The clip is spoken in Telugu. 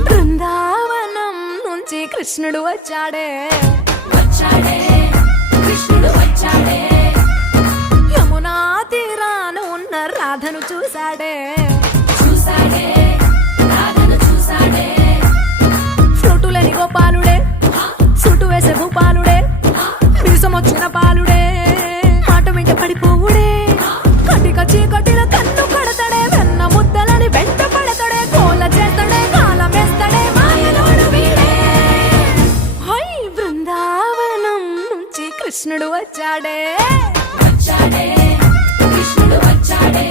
బృందావనం నుంచి కృష్ణుడు వచ్చాడే కృష్ణుడు వచ్చాడే యమునా తీరాన ఉన్న రాధను చూశాడే రాధను చూసాడే ఫ్లూటులేని గోపాలుడే సుటు వేసే భూపాలుడే మీసమొచ్చిన పాలుడే మాట వెంట పడిపోవుడే కటిక చీకటిల కన్ను కడతాడే వెన్న ముద్దలని వెంట పడతాడే కోల చేస్తాడే కాలం వేస్తాడే మాయలోడు వీడే హై బృందావనం నుంచి కృష్ణుడు వచ్చాడే కృష్ణుడు వచ్చాడే